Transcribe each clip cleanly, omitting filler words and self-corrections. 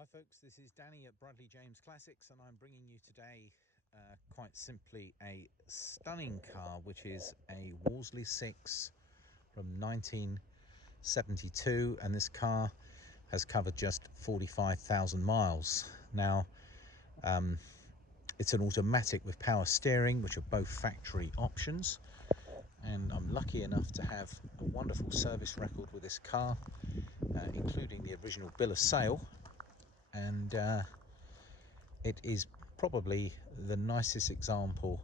Hi folks, this is Danny at Bradley James Classics, and I'm bringing you today quite simply a stunning car, which is a Wolseley 6 from 1972, and this car has covered just 45,000 miles. Now, it's an automatic with power steering, which are both factory options, and I'm lucky enough to have a wonderful service record with this car, including the original bill of sale. And it is probably the nicest example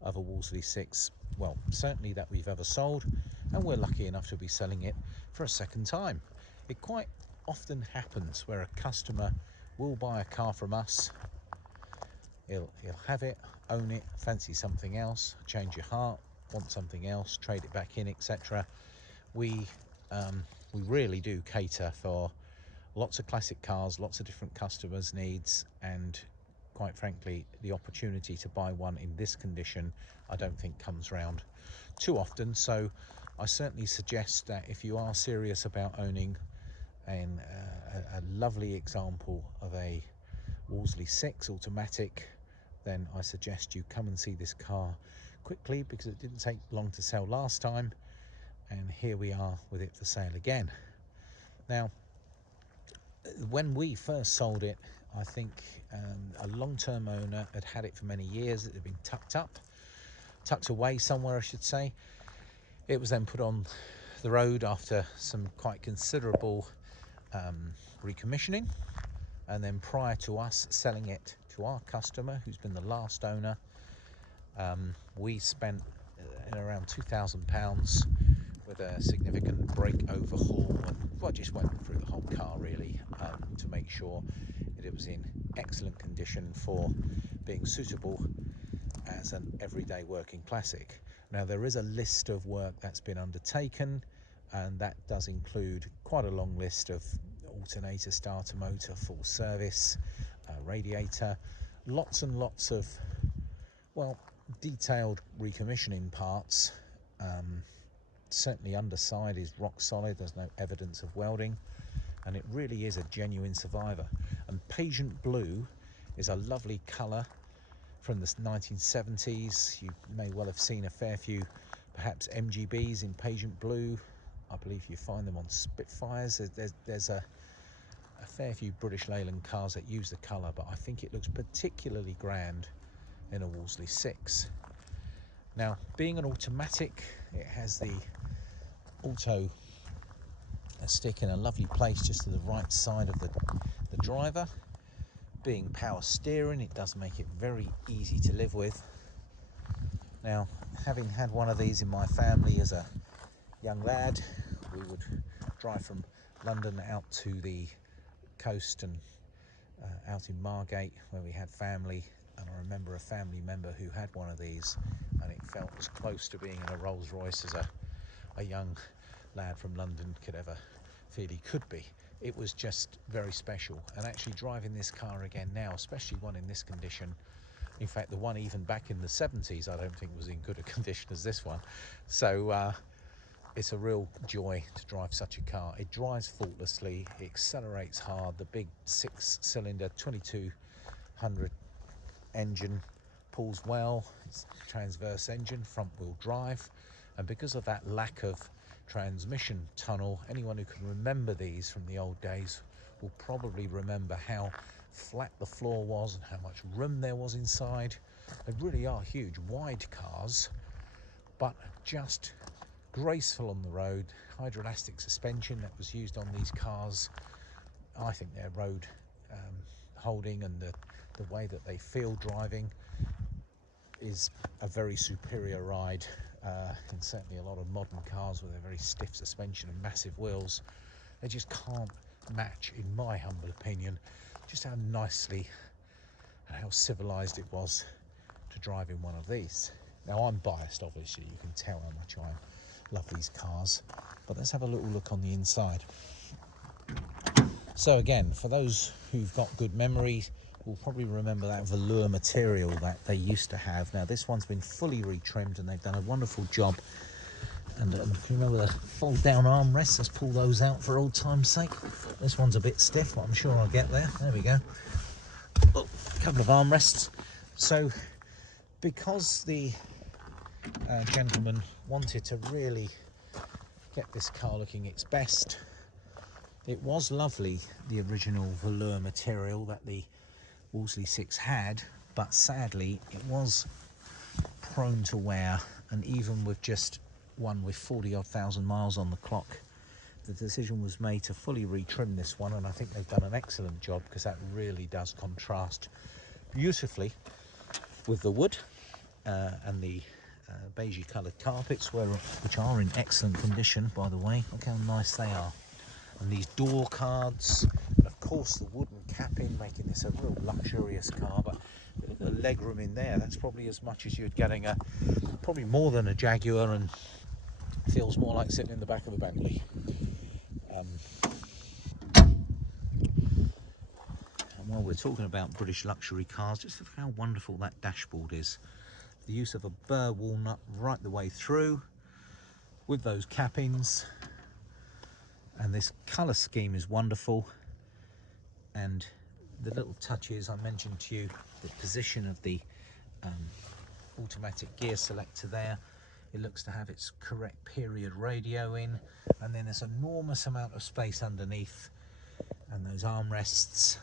of a Wolseley 6, well, certainly that we've ever sold, and we're lucky enough to be selling it for a second time. It quite often happens where a customer will buy a car from us, he'll have it, own it, fancy something else, change your heart, want something else, trade it back in, etc. We really do cater for lots of classic cars, lots of different customers' needs, and quite frankly, the opportunity to buy one in this condition I don't think comes round too often. So I certainly suggest that if you are serious about owning a lovely example of a Wolseley 6 automatic, then I suggest you come and see this car quickly, because it didn't take long to sell last time, and here we are with it for sale again. Now, when we first sold it, I think a long-term owner had had it for many years. It had been tucked away somewhere, I should say. It was then put on the road after some quite considerable recommissioning, and then prior to us selling it to our customer, who's been the last owner, we spent around £2,000 with a significant brake overhaul, and well, just went through the whole car really, to make sure that it was in excellent condition for being suitable as an everyday working classic. Now, there is a list of work that's been undertaken, and that does include quite a long list of alternator, starter motor, full service, radiator, lots and lots of, well, detailed recommissioning parts. Certainly underside is rock solid, there's no evidence of welding, and it really is a genuine survivor. And Pageant Blue is a lovely colour from the 1970s. You may well have seen a fair few perhaps MGBs in Pageant Blue. I believe you find them on Spitfires. There's a fair few British Leyland cars that use the colour, but I think it looks particularly grand in a Wolseley 6. Now, being an automatic, it has the auto stick in a lovely place just to the right side of the driver. Being power steering, it does make it very easy to live with. Now, having had one of these in my family as a young lad, we would drive from London out to the coast and out in Margate where we had family, and I remember a family member who had one of these, and it felt as close to being in a Rolls Royce as a young lad from London could ever feel he could be. It was just very special, and actually driving this car again now, especially one in this condition, in fact the one even back in the 70s I don't think was in good a condition as this one, so it's a real joy to drive such a car. It drives faultlessly, it accelerates hard, the big 6-cylinder 2200 engine pulls well, it's a transverse engine, front wheel drive, and because of that lack of transmission tunnel, anyone who can remember these from the old days will probably remember how flat the floor was and how much room there was inside. They really are huge, wide cars, but just graceful on the road. Hydroelastic suspension that was used on these cars, I think their road holding and the way that they feel driving is a very superior ride, and certainly a lot of modern cars with a very stiff suspension and massive wheels, they just can't match, in my humble opinion, just how nicely and how civilized it was to drive in one of these. Now, I'm biased, obviously, you can tell how much I love these cars, but let's have a little look on the inside. So again, for those who've got good memories, will probably remember that velour material that they used to have. Now, this one's been fully retrimmed, and they've done a wonderful job And can you remember the fold down armrests? Let's pull those out for old time's sake. This one's a bit stiff, but I'm sure I'll get there. There we go. Oh, a couple of armrests. So because the gentleman wanted to really get this car looking its best, it was lovely, the original velour material that the Wolseley 6 had, but sadly it was prone to wear, and even with just one with 40-odd thousand miles on the clock, the decision was made to fully retrim this one, and I think they've done an excellent job, because that really does contrast beautifully with the wood and the beigey coloured carpets, which are in excellent condition, by the way. Look how nice they are. And these door cards, and of course the wooden capping, making this a real luxurious car. But look at the legroom in there. That's probably as much as you'd getting probably more than a Jaguar, and feels more like sitting in the back of a Bentley. And while we're talking about British luxury cars, just look how wonderful that dashboard is. The use of a burr walnut right the way through, with those cappings, and this colour scheme is wonderful. And the little touches I mentioned to you, the position of the automatic gear selector there, it looks to have its correct period radio in, and then there's an enormous amount of space underneath, and those armrests,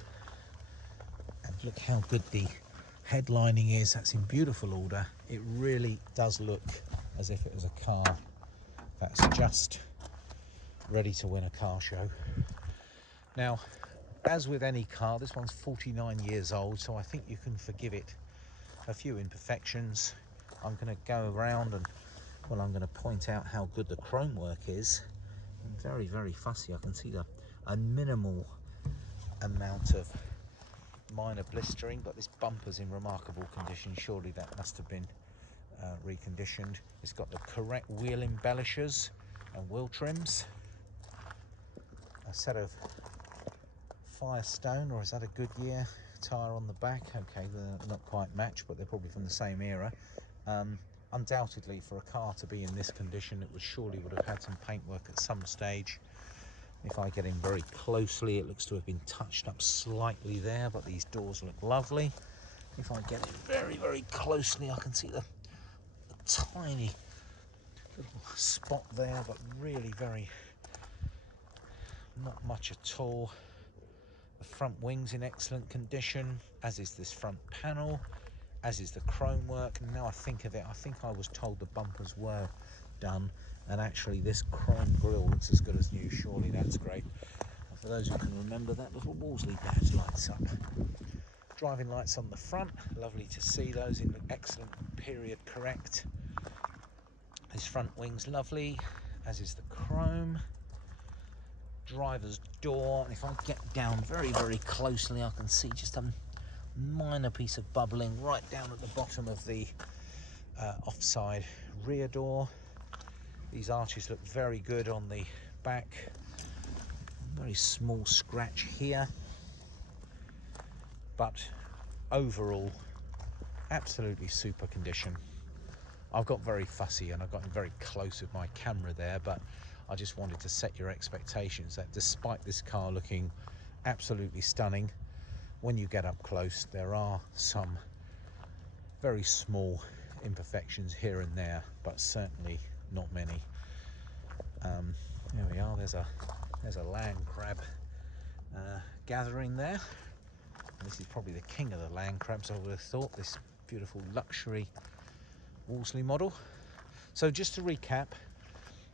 and look how good the headlining is. That's in beautiful order. It really does look as if it was a car that's just ready to win a car show. Now, as with any car, this one's 49 years old, so I think you can forgive it a few imperfections. I'm going to go around and, well, I'm going to point out how good the chrome work is. I'm very, very fussy. I can see a minimal amount of minor blistering, but this bumper's in remarkable condition. Surely that must have been reconditioned. It's got the correct wheel embellishers and wheel trims. A set of Firestone, or is that a Goodyear tyre on the back? Okay, they're not quite matched, but they're probably from the same era. Undoubtedly, for a car to be in this condition, it surely would have had some paintwork at some stage. If I get in very closely, it looks to have been touched up slightly there, but these doors look lovely. If I get in very, very closely, I can see the tiny little spot there, but really very, not much at all. The front wing's in excellent condition, as is this front panel, as is the chrome work. And now I think of it, I think I was told the bumpers were done, and actually this chrome grille looks as good as new. Surely that's great. And for those who can remember, that little Wolseley badge lights up. Driving lights on the front, lovely to see those in excellent period correct. This front wing's lovely, as is the chrome. Driver's door, and if I get down very, very closely, I can see just a minor piece of bubbling right down at the bottom of the offside rear door. These arches look very good on the back. Very small scratch here, but overall absolutely super condition. I've got very fussy and I've gotten very close with my camera there, but I just wanted to set your expectations that despite this car looking absolutely stunning, when you get up close, there are some very small imperfections here and there, but certainly not many. There we are. There's a land crab gathering there. This is probably the king of the land crabs, I would have thought, this beautiful luxury Wolseley model. So just to recap,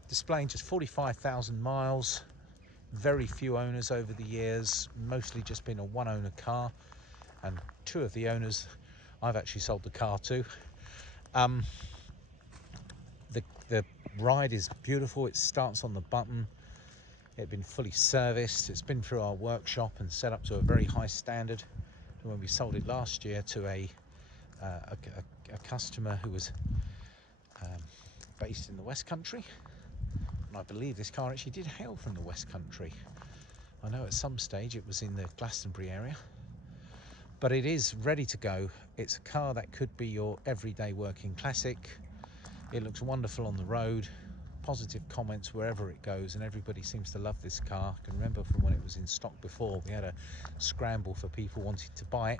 displaying just 45,000 miles, very few owners over the years, mostly just been a one-owner car, and two of the owners I've actually sold the car to. The ride is beautiful. It starts on the button. It had been fully serviced. It's been through our workshop and set up to a very high standard. When we sold it last year to a customer who was based in the West Country, and I believe this car actually did hail from the West Country. I know at some stage it was in the Glastonbury area, but it is ready to go. It's a car that could be your everyday working classic. It looks wonderful on the road. positive comments wherever it goes, and everybody seems to love this car. I can remember from when it was in stock before, we had a scramble for people wanting to buy it.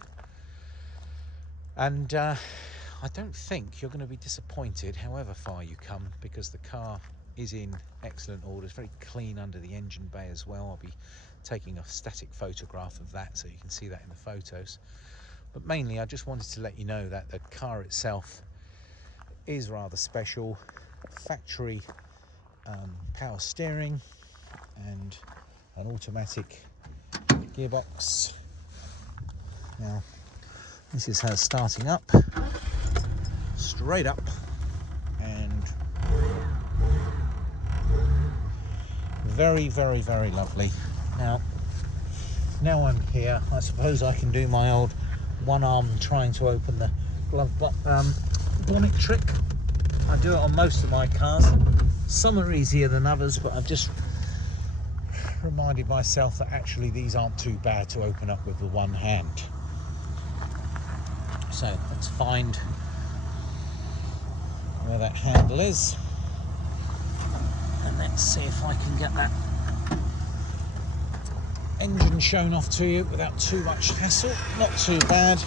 And I don't think you're going to be disappointed however far you come, because the car is in excellent order. It's very clean under the engine bay as well. I'll be taking a static photograph of that so you can see that in the photos. But mainly I just wanted to let you know that the car itself is rather special. Factory power steering and an automatic gearbox. Now this is her starting up, straight up, and very, very, very lovely. Now I'm here, I suppose I can do my old one arm trying to open the glove bonnet trick. I do it on most of my cars. Some are easier than others, but I've just reminded myself that actually these aren't too bad to open up with the one hand. So let's find where that handle is, and let's see if I can get that engine shown off to you without too much hassle. Not too bad.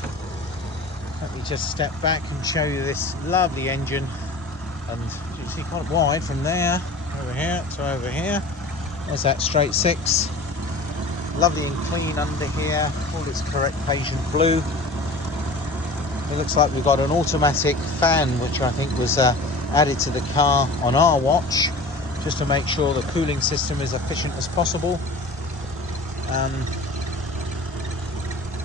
Let me just step back and show you this lovely engine, and you see quite wide from there over here to over here. There's that straight six, lovely and clean under here, all its correct patient blue. It looks like we've got an automatic fan, which I think was added to the car on our watch, just to make sure the cooling system is efficient as possible.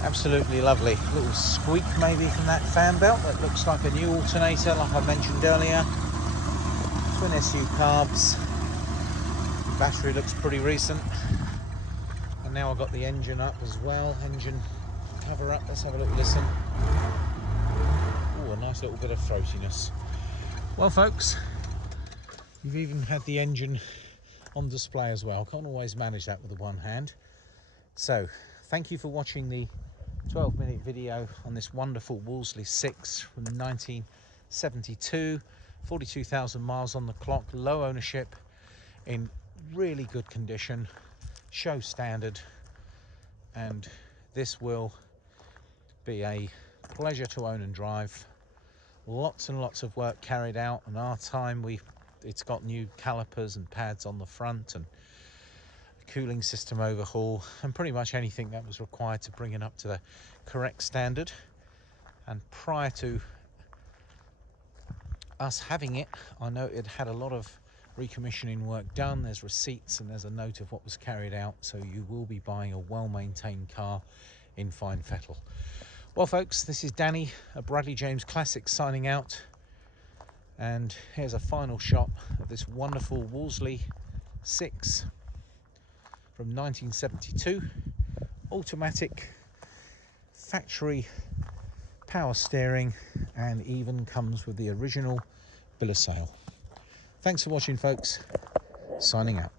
Absolutely lovely. Little squeak maybe from that fan belt. That looks like a new alternator, like I mentioned earlier. Twin SU carbs. The battery looks pretty recent. And now I've got the engine up as well. Engine cover up. Let's have a little listen. Oh, a nice little bit of throatiness. Well, folks, you've even had the engine on display as well. Can't always manage that with the one hand. So, thank you for watching the 12-minute video on this wonderful Wolseley 6 from 1972. 42,000 miles on the clock, low ownership, in really good condition, show standard, and this will be a pleasure to own and drive. Lots and lots of work carried out. In our time, it's got new calipers and pads on the front, and cooling system overhaul, and pretty much anything that was required to bring it up to the correct standard. And prior to us having it, I know it had a lot of recommissioning work done. There's receipts and there's a note of what was carried out, so you will be buying a well-maintained car in fine fettle. Well, folks, this is Danny at Bradley James Classics signing out, and here's a final shot of this wonderful Wolseley 6 from 1972, automatic, factory power steering, and even comes with the original bill of sale. Thanks for watching, folks. Signing out.